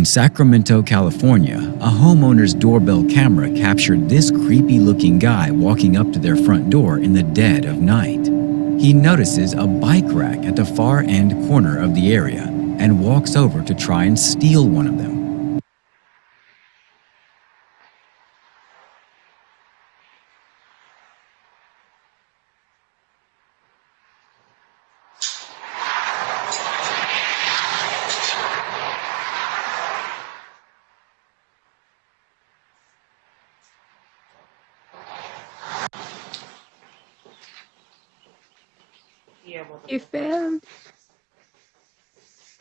In Sacramento, California, a homeowner's doorbell camera captured this creepy-looking guy walking up to their front door in the dead of night. He notices a bike rack at the far end corner of the area and walks over to try and steal one of them. He failed.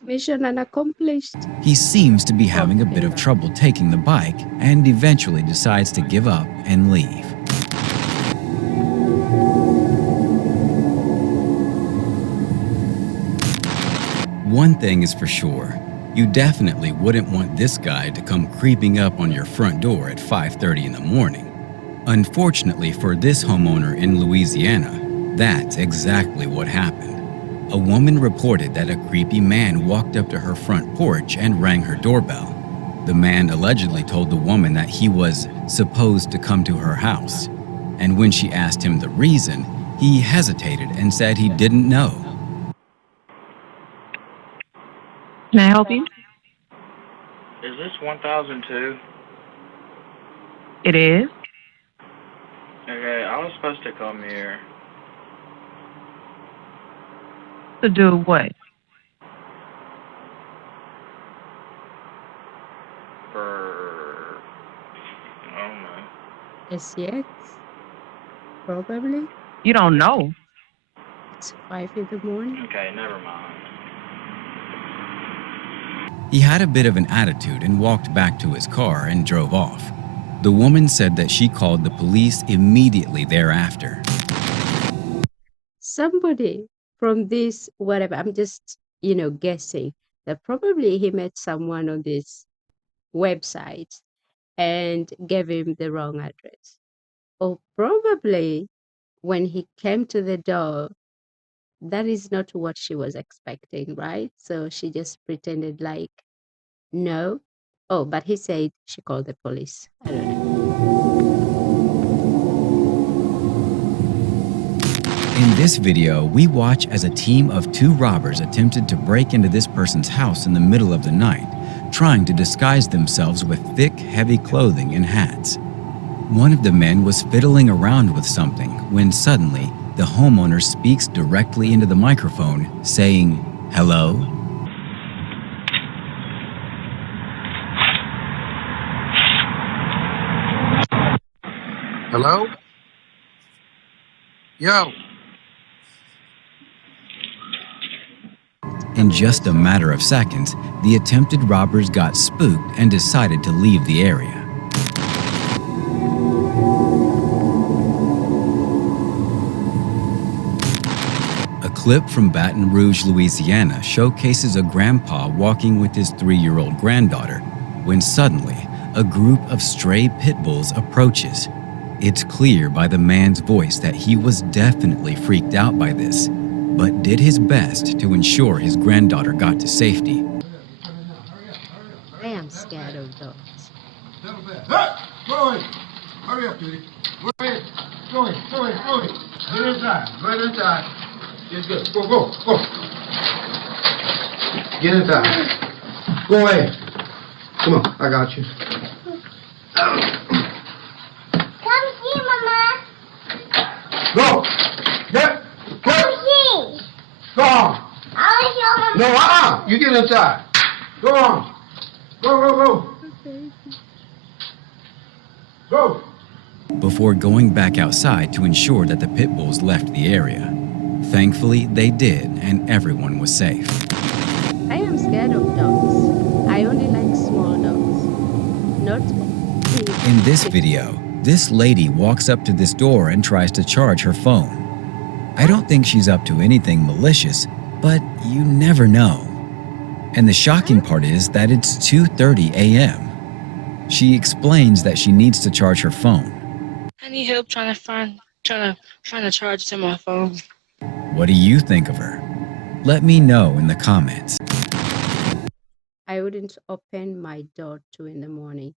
Mission unaccomplished. He seems to be having a bit of trouble taking the bike and eventually decides to give up and leave. One thing is for sure, you definitely wouldn't want this guy to come creeping up on your front door at 5:30 in the morning. Unfortunately for this homeowner in Louisiana, that's exactly what happened. A woman reported that a creepy man walked up to her front porch and rang her doorbell. The man allegedly told the woman that he was supposed to come to her house, and when she asked him the reason, he hesitated and said he didn't know. Can I help you? Is this 1002? It is. Okay, I was supposed to come here. To do what? For... I don't know. SCX? Probably. You don't know. It's 5 in the morning. Okay, never mind. He had a bit of an attitude and walked back to his car and drove off. The woman said that she called the police immediately thereafter. Somebody from this, whatever, I'm just, guessing that probably he met someone on this website and gave him the wrong address. Or probably when he came to the door, that is not what she was expecting, right? So she just pretended like, no. Oh, but he said she called the police. I don't know. In this video, we watch as a team of 2 robbers attempted to break into this person's house in the middle of the night, trying to disguise themselves with thick, heavy clothing and hats. One of the men was fiddling around with something when suddenly the homeowner speaks directly into the microphone, saying, "Hello?" Hello? Yo. In just a matter of seconds, the attempted robbers got spooked and decided to leave the area. A clip from Baton Rouge, Louisiana showcases a grandpa walking with his 3-year-old granddaughter when suddenly a group of stray pit bulls approaches. It's clear by the man's voice that he was definitely freaked out by this, but did his best to ensure his granddaughter got to safety. I am scared of dogs. Go away. Hurry up, Judy. Go ahead. Go ahead. Go ahead. Go ahead. Get inside. Right inside. Yes, good. Go, go, go. Get inside. Go ahead. Come on. I got you. Come see, Mama. Go. Get. Come see. Go on. I want to show Mama. No, you get inside. Go on. Go, go, go. Go. Before going back outside to ensure that the pit bulls left the area. Thankfully, they did, and everyone was safe. I am scared of dogs. I only like small dogs. Not big. In this video, this lady walks up to this door and tries to charge her phone. I don't think she's up to anything malicious, but you never know. And the shocking part is that it's 2:30 a.m. She explains that she needs to charge her phone. I need help trying to find a charger to my phone. What do you think of her? Let me know in the comments. I wouldn't open my door 2 in the morning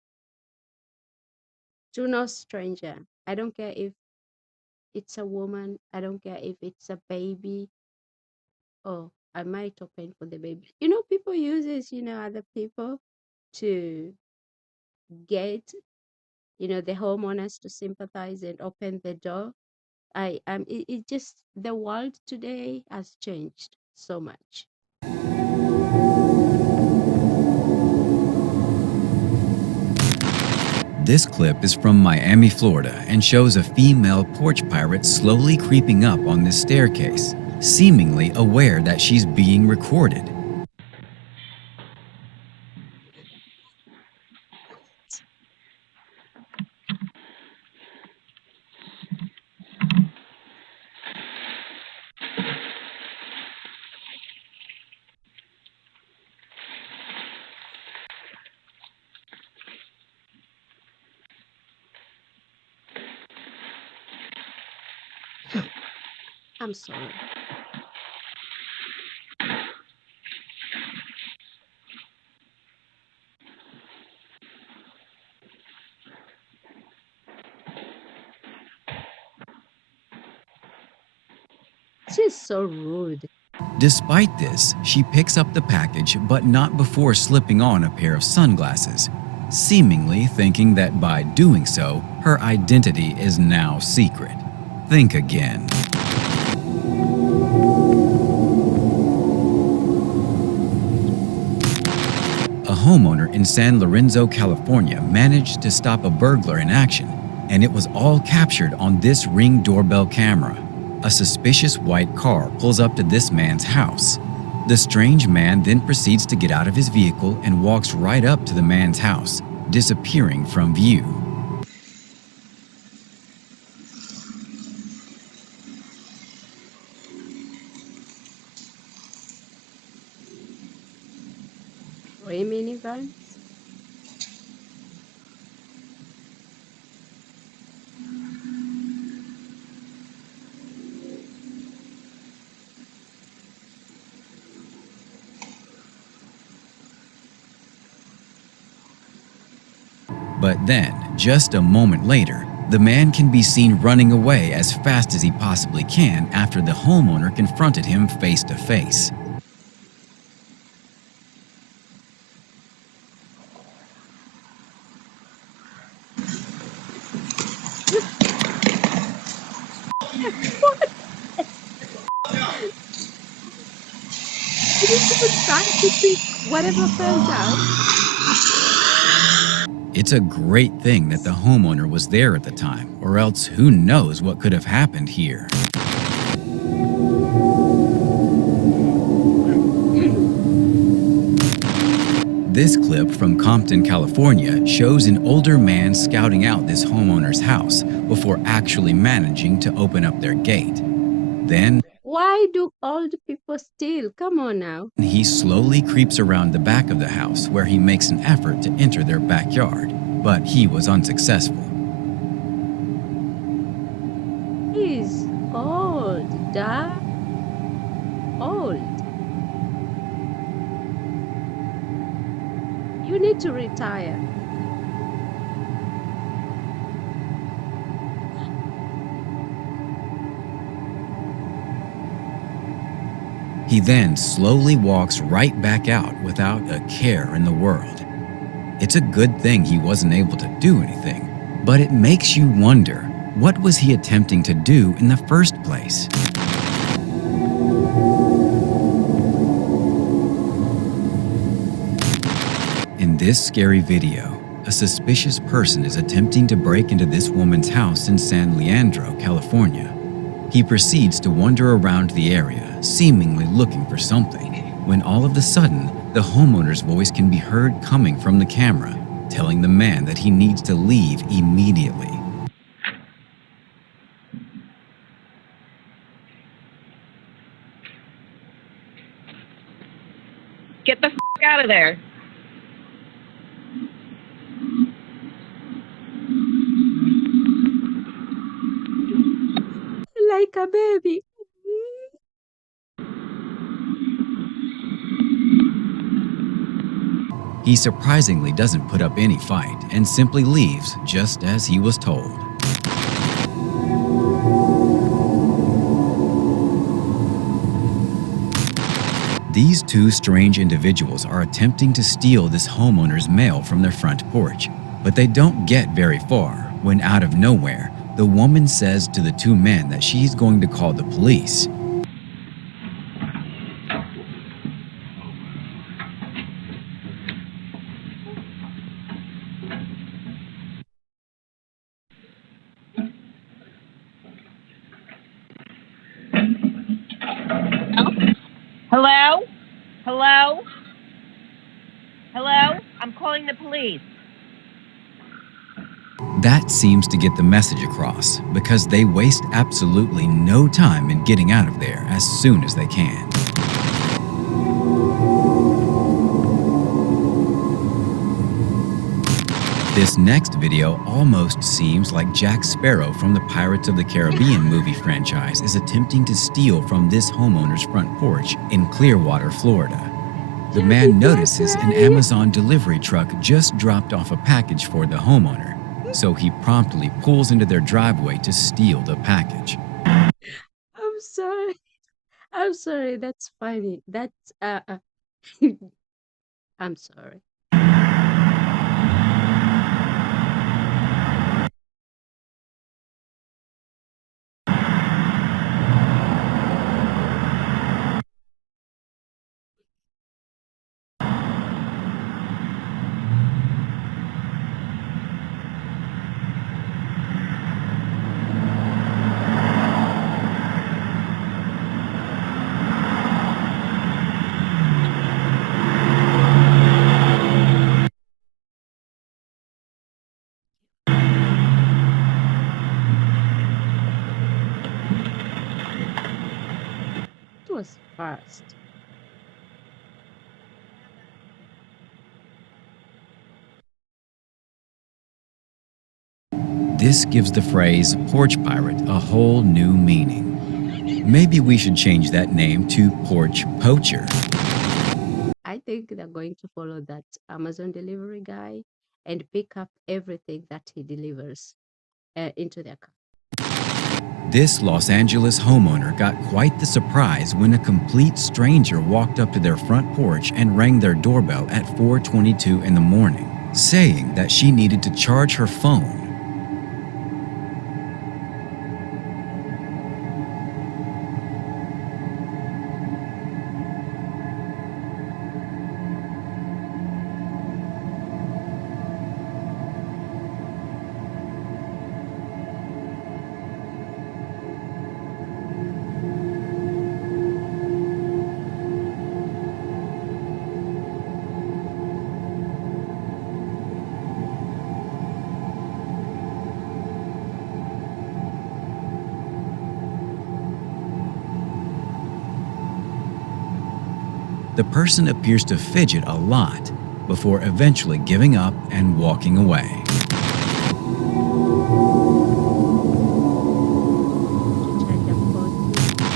to no stranger. I don't care if it's a woman. I don't care if it's a baby. Oh, I might open for the baby. People uses, other people to get, the homeowners to sympathize and open the door. It just, the world today has changed so much. This clip is from Miami, Florida, and shows a female porch pirate slowly creeping up on this staircase, seemingly aware that she's being recorded. I'm sorry. She's so rude. Despite this, she picks up the package, but not before slipping on a pair of sunglasses, seemingly thinking that by doing so, her identity is now secret. Think again. A homeowner in San Lorenzo, California managed to stop a burglar in action, and it was all captured on this Ring doorbell camera. A suspicious white car pulls up to this man's house. The strange man then proceeds to get out of his vehicle and walks right up to the man's house, disappearing from view. Three minivans. But then, just a moment later, the man can be seen running away as fast as he possibly can after the homeowner confronted him face to face. He didn't even try to pick whatever fell down. It's a great thing that the homeowner was there at the time, or else who knows what could have happened here. This clip from Compton, California shows an older man scouting out this homeowner's house before actually managing to open up their gate. Then Why do old people steal? Come on now. he slowly creeps around the back of the house where he makes an effort to enter their backyard, but he was unsuccessful. He's old, Dad. Old. You need to retire. He then slowly walks right back out without a care in the world. It's a good thing he wasn't able to do anything, but it makes you wonder, what was he attempting to do in the first place? In this scary video, a suspicious person is attempting to break into this woman's house in San Leandro, California. He proceeds to wander around the area, seemingly looking for something, when all of a sudden, the homeowner's voice can be heard coming from the camera, telling the man that he needs to leave immediately. Get the out of there. Like a baby. He surprisingly doesn't put up any fight and simply leaves just as he was told. These two strange individuals are attempting to steal this homeowner's mail from their front porch, but they don't get very far when out of nowhere, the woman says to the two men that she's going to call the police. Hello? Hello? Hello? I'm calling the police. That seems to get the message across because they waste absolutely no time in getting out of there as soon as they can. This next video almost seems like Jack Sparrow from the Pirates of the Caribbean movie franchise is attempting to steal from this homeowner's front porch in Clearwater, Florida. The man notices an Amazon delivery truck just dropped off a package for the homeowner, so he promptly pulls into their driveway to steal the package. I'm sorry. I'm sorry. That's funny. That's I'm sorry. It was fast. This gives the phrase porch pirate a whole new meaning. Maybe we should change that name to porch poacher. I think they're going to follow that Amazon delivery guy and pick up everything that he delivers into their car. This Los Angeles homeowner got quite the surprise when a complete stranger walked up to their front porch and rang their doorbell at 4:22 in the morning, saying that she needed to charge her phone. The person appears to fidget a lot before eventually giving up and walking away.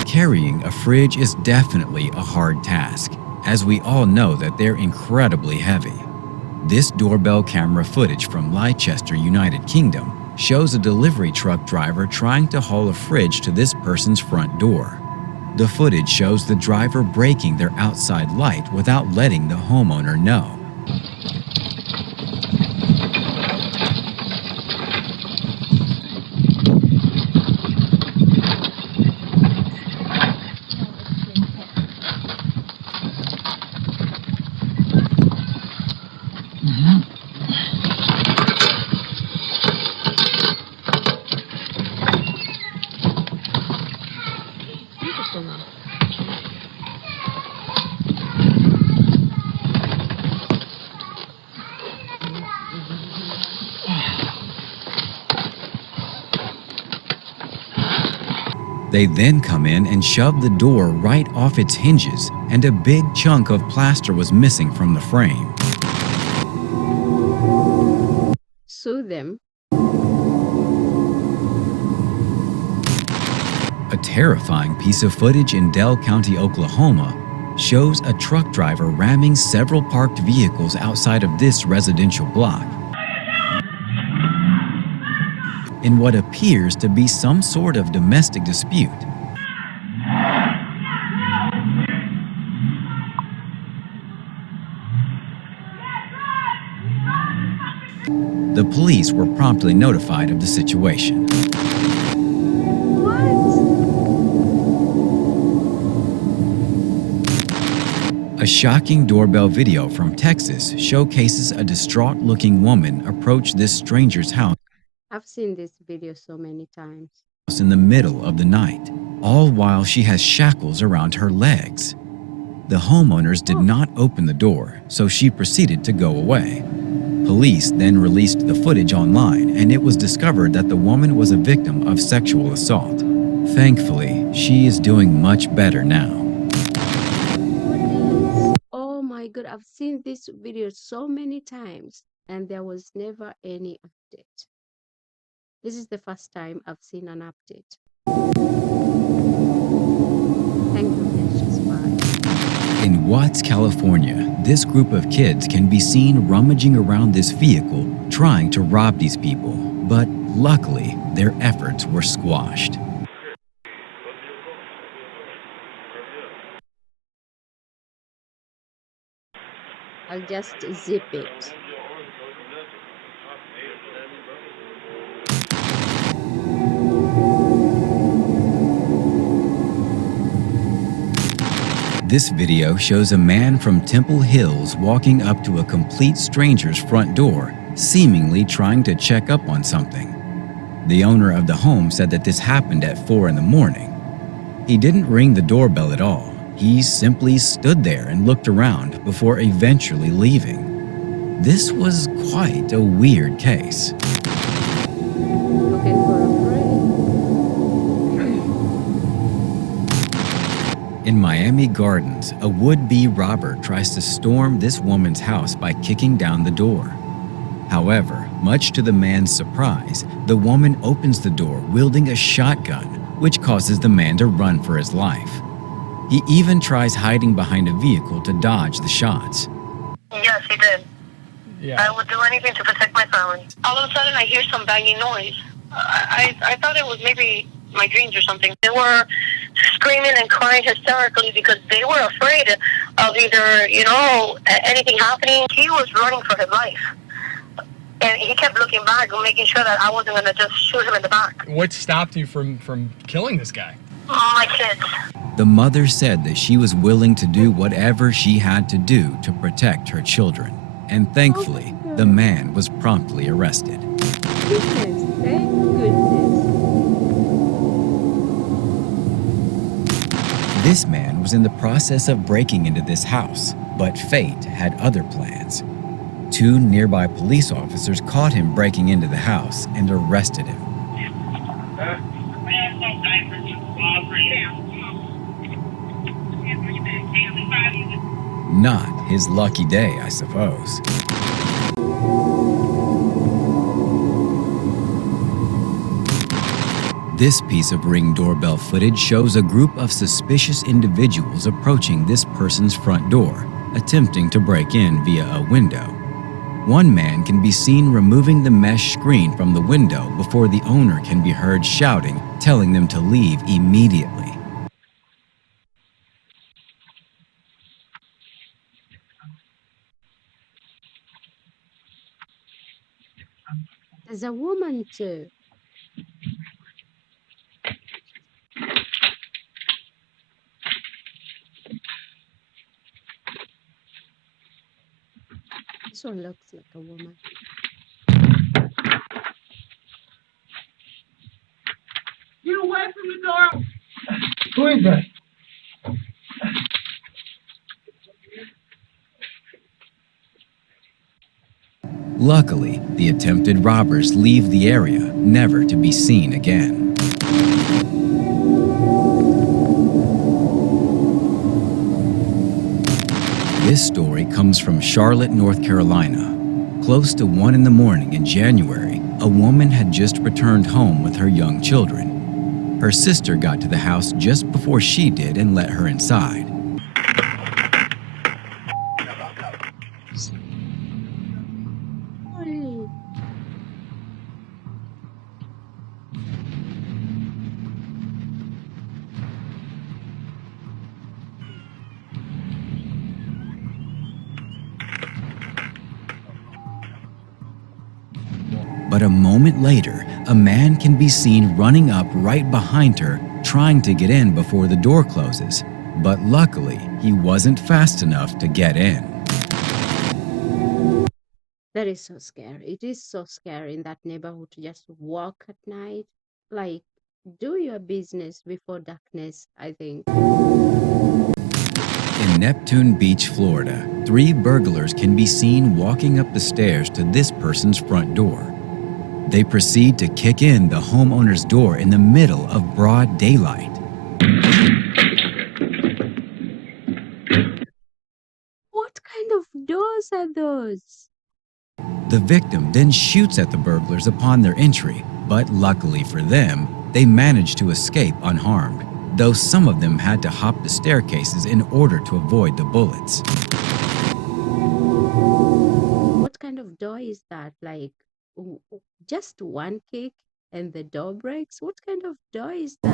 Carrying a fridge is definitely a hard task, as we all know that they're incredibly heavy. This doorbell camera footage from Leicester, United Kingdom, shows a delivery truck driver trying to haul a fridge to this person's front door. The footage shows the driver breaking their outside light without letting the homeowner know. They then come in and shove the door right off its hinges, and a big chunk of plaster was missing from the frame. Sue them. A terrifying piece of footage in Dell County, Oklahoma, shows a truck driver ramming several parked vehicles outside of this residential block in what appears to be some sort of domestic dispute. The police were promptly notified of the situation. A shocking doorbell video from Texas showcases a distraught-looking woman approach this stranger's house I've seen this video so many times. in the middle of the night, all while she has shackles around her legs. The homeowners did not open the door, so she proceeded to go away. Police then released the footage online, and it was discovered that the woman was a victim of sexual assault. Thankfully, she is doing much better now. Oh my God, I've seen this video so many times and there was never any update. This is the first time I've seen an update. Thank goodness she's fine. In Watts, California, this group of kids can be seen rummaging around this vehicle trying to rob these people, but luckily, their efforts were squashed. I'll just zip it. This video shows a man from Temple Hills walking up to a complete stranger's front door, seemingly trying to check up on something. The owner of the home said that this happened at 4 in the morning. He didn't ring the doorbell at all. He simply stood there and looked around before eventually leaving. This was quite a weird case. Looking for a friend. In Miami Gardens, a would-be robber tries to storm this woman's house by kicking down the door. However, much to the man's surprise, the woman opens the door wielding a shotgun, which causes the man to run for his life. He even tries hiding behind a vehicle to dodge the shots. Yes, he did. Yeah. I would do anything to protect my family. All of a sudden, I hear some banging noise. I thought it was maybe my dreams or something. They were screaming and crying hysterically because they were afraid of either, anything happening. He was running for his life. And he kept looking back and making sure that I wasn't going to just shoot him in the back. What stopped you from killing this guy? My kids. The mother said that she was willing to do whatever she had to do to protect her children, and thankfully, the man was promptly arrested. Goodness, thank goodness. This man was in the process of breaking into this house, but fate had other plans. 2 nearby police officers caught him breaking into the house and arrested him. Not his lucky day, I suppose. This piece of Ring doorbell footage shows a group of suspicious individuals approaching this person's front door, attempting to break in via a window. One man can be seen removing the mesh screen from the window before the owner can be heard shouting, telling them to leave immediately. There's a woman too. This one looks like a woman. Get away from the door. Who is that? Luckily, the attempted robbers leave the area, never to be seen again. This story comes from Charlotte, North Carolina. Close to 1 in the morning in January, a woman had just returned home with her young children. Her sister got to the house just before she did and let her inside. But a moment later, a man can be seen running up right behind her, trying to get in before the door closes. But luckily, he wasn't fast enough to get in. That is so scary. It is so scary in that neighborhood to just walk at night. Like, do your business before darkness, I think. In Neptune Beach, Florida, 3 burglars can be seen walking up the stairs to this person's front door. They proceed to kick in the homeowner's door in the middle of broad daylight. What kind of doors are those? The victim then shoots at the burglars upon their entry, but luckily for them, they managed to escape unharmed, though some of them had to hop the staircases in order to avoid the bullets. What kind of door is that? Like, just one kick and the door breaks? What kind of door is that?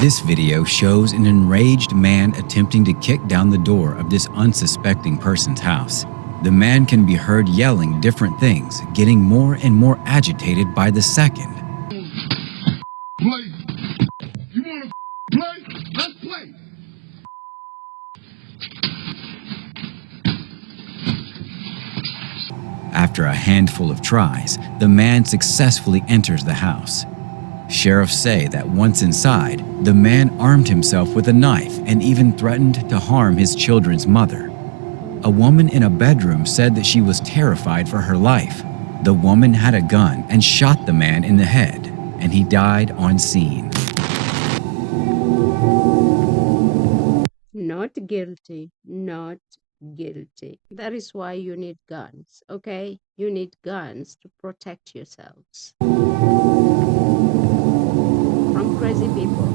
This video shows an enraged man attempting to kick down the door of this unsuspecting person's house. The man can be heard yelling different things, getting more and more agitated by the second. Play. You want to play? Let's play. After a handful of tries, the man successfully enters the house. Sheriffs say that once inside, the man armed himself with a knife and even threatened to harm his children's mother. A woman in a bedroom said that she was terrified for her life. The woman had a gun and shot the man in the head, and he died on scene. Not guilty. Not guilty. That is why you need guns, okay? You need guns to protect yourselves from crazy people.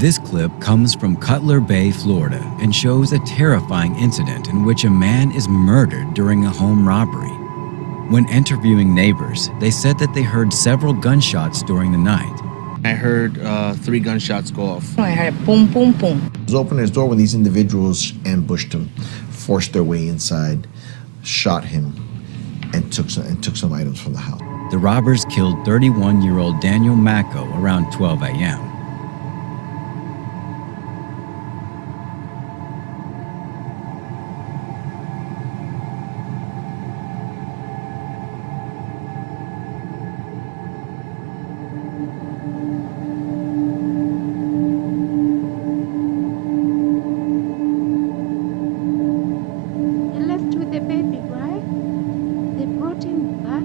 This clip comes from Cutler Bay, Florida, and shows a terrifying incident in which a man is murdered during a home robbery. When interviewing neighbors, they said that they heard several gunshots during the night. I heard 3 gunshots go off. I heard boom, boom, boom. He was opening his door when these individuals ambushed him, forced their way inside, shot him, and took some items from the house. The robbers killed 31-year-old Daniel Macco around 12 a.m. He left with the baby, right? They brought him back.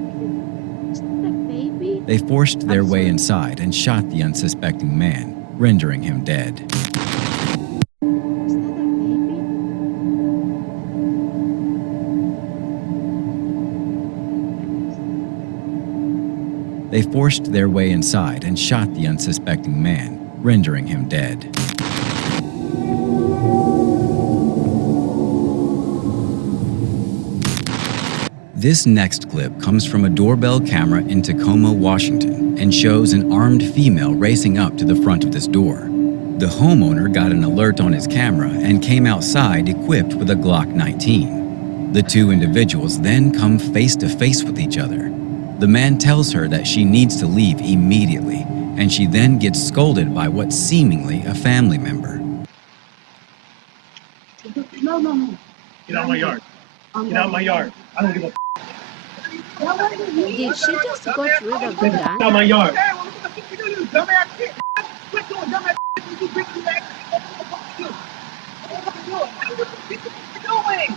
Is that a baby? They forced their way inside and shot the unsuspecting man, rendering him dead. Is that a baby? They forced their way inside and shot the unsuspecting man, rendering him dead. This next clip comes from a doorbell camera in Tacoma, Washington, and shows an armed female racing up to the front of this door. The homeowner got an alert on his camera and came outside equipped with a Glock 19. The 2 individuals then come face to face with each other. The man tells her that she needs to leave immediately, and she then gets scolded by what's seemingly a family member. No. Get out of my yard. Get out of my yard. I don't give a Did she just got rid of the Get out gun? of my yard. Hey, what the fuck you doing, dumbass shit? Quit doing dumbass shit. You bring me back. What the fuck you doing? What the fuck you doing? What you doing?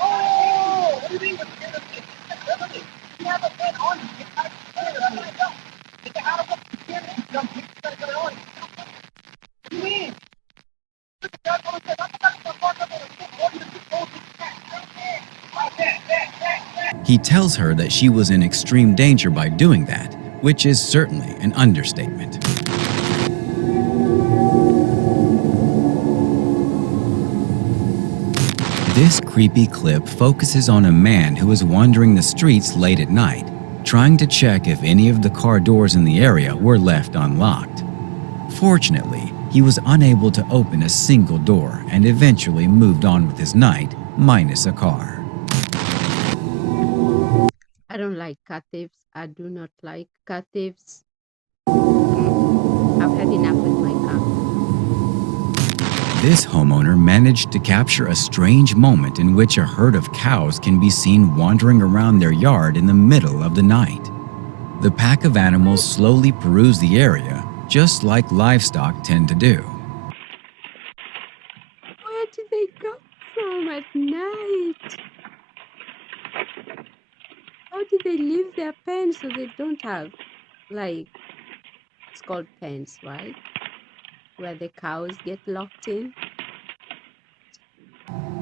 Oh, what do you mean? You have a gun on you. Get out of the gun. Get out of the gun. Get out of the gun. What do you mean? He tells her that she was in extreme danger by doing that, which is certainly an understatement. This creepy clip focuses on a man who is wandering the streets late at night, trying to check if any of the car doors in the area were left unlocked. Fortunately, he was unable to open a single door and eventually moved on with his night, minus a car. don't like cat thieves. I do not like cat thieves. I've had enough with my cat. This homeowner managed to capture a strange moment in which a herd of cows can be seen wandering around their yard in the middle of the night. The pack of animals slowly peruse the area, just like livestock tend to do. Where did they come from at night? How did they leave their pens so they don't have, like, it's called pens, right? Where the cows get locked in.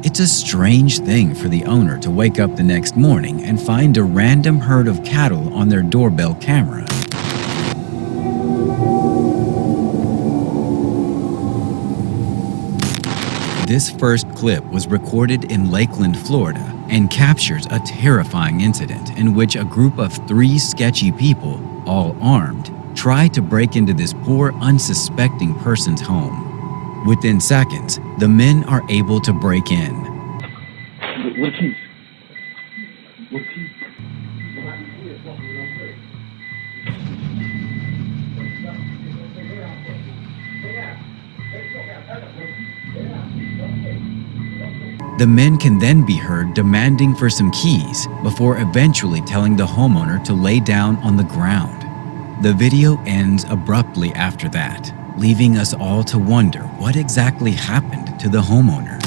It's a strange thing for the owner to wake up the next morning and find a random herd of cattle on their doorbell camera. This first clip was recorded in Lakeland, Florida, and captures a terrifying incident in which a group of 3 sketchy people, all armed, try to break into this poor, unsuspecting person's home. Within seconds, the men are able to break in. What keys? What keys? The men can then be heard demanding for some keys before eventually telling the homeowner to lay down on the ground. The video ends abruptly after that, leaving us all to wonder what exactly happened to the homeowner.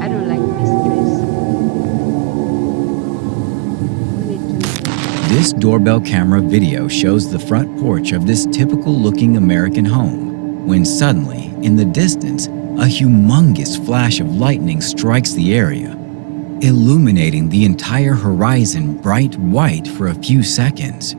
I don't like mysteries. This doorbell camera video shows the front porch of this typical-looking American home, when suddenly, in the distance, a humongous flash of lightning strikes the area, illuminating the entire horizon bright white for a few seconds.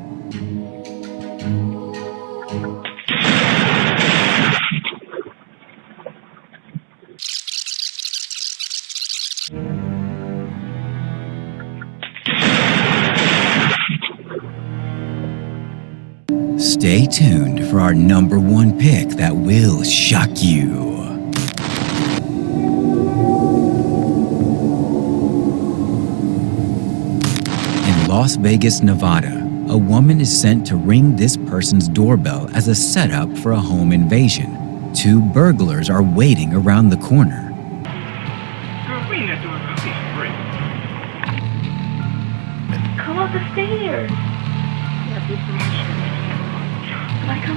Stay tuned for our #1 pick that will shock you. In Las Vegas, Nevada, a woman is sent to ring this person's doorbell as a setup for a home invasion. 2 burglars are waiting around the corner. Girl, ring that doorbell. It's free. Come up the stairs. Like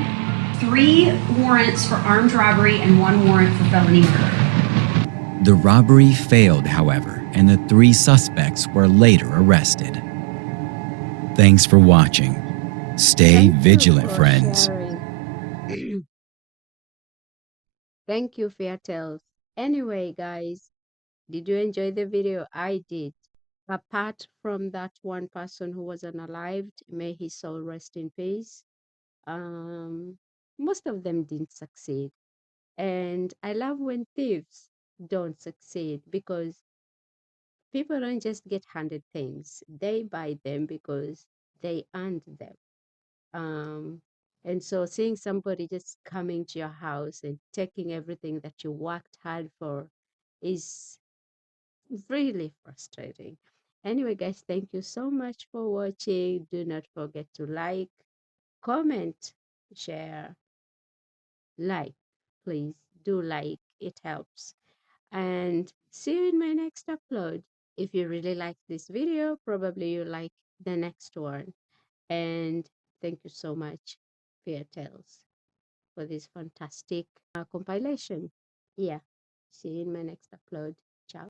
3 warrants for armed robbery and 1 warrant for felony murder. The robbery failed, however, and the 3 suspects were later arrested. Thanks for watching. Stay vigilant, friends. Thank you, Fair Tales. Anyway, guys, did you enjoy the video? I did. Apart from that one person who was unalived, may his soul rest in peace. Most of them didn't succeed. And I love when thieves don't succeed, because people don't just get handed things. They buy them because they earned them. And so seeing somebody just coming to your house and taking everything that you worked hard for is really frustrating. Anyway, guys, thank you so much for watching. Do not forget to like, comment, share, like. Please do like, it helps. And see you in my next upload. If you really like this video, probably you like the next one. And thank you so much, Fair Tales, for this fantastic compilation. Yeah, see you in my next upload.